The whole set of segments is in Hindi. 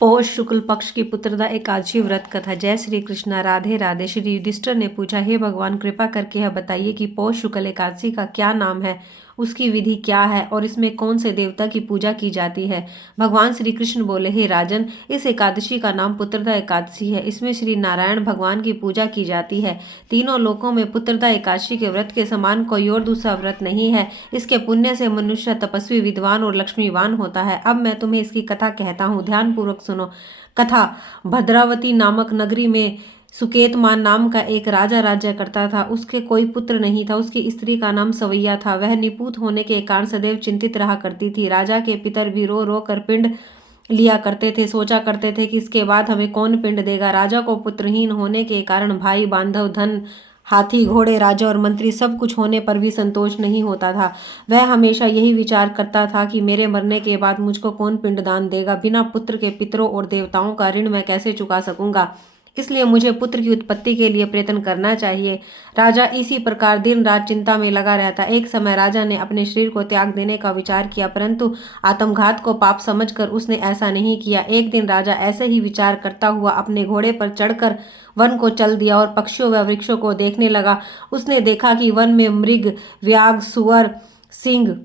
पौष शुक्ल पक्ष की पुत्रदा एकादशी व्रत कथा। जय श्री कृष्णा। राधे राधे। श्री युधिष्ठिर ने पूछा, हे भगवान, कृपा करके यह बताइए कि पौष शुक्ल एकादशी का क्या नाम है, उसकी विधि क्या है और इसमें कौन से देवता की पूजा की जाती है। भगवान श्री कृष्ण बोले, हे राजन, इस एकादशी का नाम पुत्रदा एकादशी है। इसमें श्री नारायण भगवान की पूजा की जाती है। तीनों लोकों में पुत्रदा एकादशी के व्रत के समान कोई और दूसरा व्रत नहीं है। इसके पुण्य से मनुष्य तपस्वी, विद्वान और लक्ष्मीवान होता है। अब मैं तुम्हें इसकी कथा कहता हूँ, ध्यान पूर्वक सुनो। कथा। भद्रावती नामक नगरी में सुकेतमान नाम का एक राजा राज्य करता था। उसके कोई पुत्र नहीं था। उसकी स्त्री का नाम सवैया था। वह निपूत होने के कारण सदैव चिंतित रहा करती थी। राजा के पितर भी रो रो कर पिंड लिया करते थे। सोचा करते थे कि इसके बाद हमें कौन पिंड देगा। राजा को पुत्रहीन होने के कारण भाई बांधव, धन, हाथी, घोड़े, राजा और मंत्री सब कुछ होने पर भी संतोष नहीं होता था। वह हमेशा यही विचार करता था कि मेरे मरने के बाद मुझको कौन पिंडदान देगा। बिना पुत्र के पितरों और देवताओं का ऋण मैं कैसे चुका सकूंगा। इसलिए मुझे पुत्र की उत्पत्ति के लिए प्रयत्न करना चाहिए। राजा इसी प्रकार दिन रात चिंता में लगा रहता। एक समय राजा ने अपने शरीर को त्याग देने का विचार किया, परंतु आत्मघात को पाप समझकर उसने ऐसा नहीं किया। एक दिन राजा ऐसे ही विचार करता हुआ अपने घोड़े पर चढ़कर वन को चल दिया और पक्षियों व वृक्षों को देखने लगा। उसने देखा कि वन में मृग, व्याघ्र, सुअर, सिंह,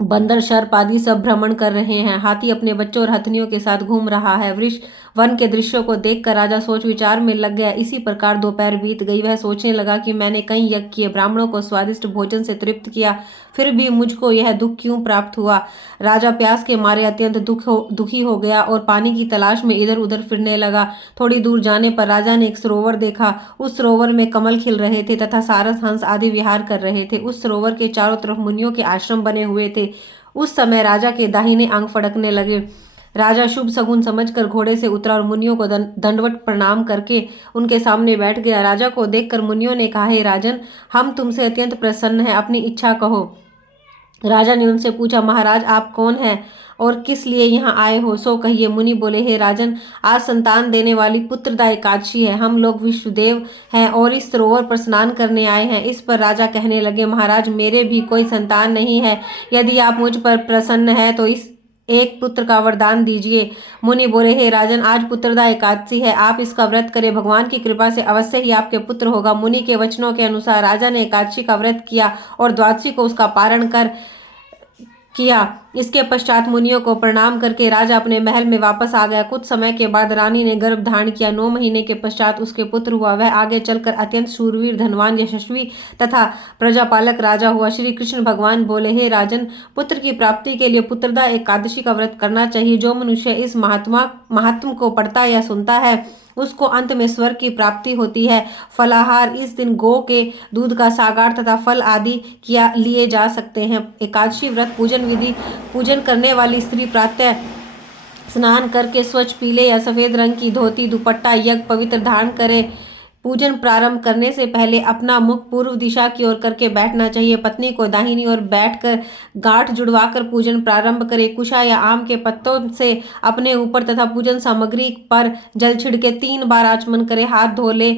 बंदर, सर्प आदि सब भ्रमण कर रहे हैं। हाथी अपने बच्चों और हथनियों के साथ घूम रहा है। वृक्ष वन के दृश्यों को देखकर राजा सोच विचार में लग गया। इसी प्रकार दोपहर बीत गई। वह सोचने लगा कि मैंने कई यज्ञ किए, ब्राह्मणों को स्वादिष्ट भोजन से तृप्त किया, फिर भी मुझको यह दुख क्यों प्राप्त हुआ। राजा प्यास के मारे अत्यंत दुखी हो गया और पानी की तलाश में इधर उधर फिरने लगा। थोड़ी दूर जाने पर राजा ने एक सरोवर देखा। उस सरोवर में कमल खिल रहे थे तथा सारस, हंस आदि विहार कर रहे थे। उस सरोवर के चारों तरफ मुनियों के आश्रम बने हुए थे। उस समय राजा के दाहिने अंग फड़कने लगे। राजा शुभ शगुन समझकर घोड़े से उतरा और मुनियों को दंडवत प्रणाम करके उनके सामने बैठ गया। राजा को देखकर मुनियों ने कहा, हे राजन, हम तुमसे अत्यंत प्रसन्न हैं, अपनी इच्छा कहो। राजा ने उनसे पूछा, महाराज, आप कौन हैं और किस लिए यहाँ आए हो, सो कहिए। मुनि बोले, हे राजन, आज संतान देने वाली पुत्रदा एकादशी है। हम लोग विश्वदेव हैं और इस सरोवर पर स्नान करने आए हैं। इस पर राजा कहने लगे, महाराज, मेरे भी कोई संतान नहीं है। यदि आप मुझ पर प्रसन्न हैं तो इस एक पुत्र का वरदान दीजिए। मुनि बोले, हे राजन, आज पुत्रदा एकादशी है, आप इसका व्रत करें। भगवान की कृपा से अवश्य ही आपके पुत्र होगा। मुनि के वचनों के अनुसार राजा ने एकादशी का व्रत किया और द्वादशी को उसका पारण किया। इसके पश्चात मुनियों को प्रणाम करके राजा अपने महल में वापस आ गया। कुछ समय के बाद रानी ने गर्भ धारण किया। 9 महीने के पश्चात उसके पुत्र हुआ। वह आगे चलकर अत्यंत शूरवीर, धनवान, यशस्वी तथा प्रजापालक राजा हुआ। श्री कृष्ण भगवान बोले, हे राजन, पुत्र की प्राप्ति के लिए पुत्रदा एकादशी का व्रत करना चाहिए। जो मनुष्य इस महात्म को पढ़ता या सुनता है उसको अंत में स्वर्ग की प्राप्ति होती है। फलाहार इस दिन गौ के दूध का सागार तथा फल आदि लिए जा सकते हैं। एकादशी व्रत पूजन करने वाली स्त्री प्रातः स्नान करके स्वच्छ पीले या सफेद रंग की धोती, दुपट्टा, यज्ञ पवित्र धारण करे। पूजन प्रारंभ करने से पहले अपना मुख पूर्व दिशा की ओर करके बैठना चाहिए। पत्नी को दाहिनी ओर बैठकर गांठ जुड़वाकर पूजन प्रारंभ करे। कुशा या आम के पत्तों से अपने ऊपर तथा पूजन सामग्री पर जल छिड़के 3 बार आचमन करे। हाथ धो ले,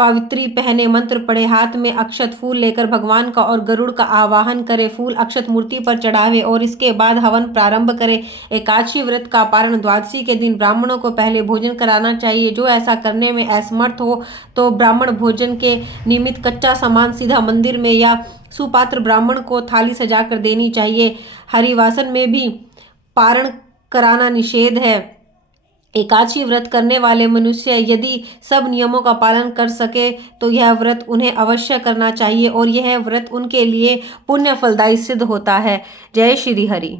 पवित्री पहने, मंत्र पढ़े, हाथ में अक्षत फूल लेकर भगवान का और गरुड़ का आवाहन करे। फूल अक्षत मूर्ति पर चढ़ावे और इसके बाद हवन प्रारंभ करे। एकादशी व्रत का पारण द्वादशी के दिन ब्राह्मणों को पहले भोजन कराना चाहिए। जो ऐसा करने में असमर्थ हो तो ब्राह्मण भोजन के निमित्त कच्चा सामान सीधा मंदिर में या सुपात्र ब्राह्मण को थाली सजाकर देनी चाहिए। हरिवासन में भी पारण कराना निषेध है। एकादशी व्रत करने वाले मनुष्य यदि सब नियमों का पालन कर सके तो यह व्रत उन्हें अवश्य करना चाहिए और यह व्रत उनके लिए पुण्य फलदायी सिद्ध होता है। जय श्री हरि।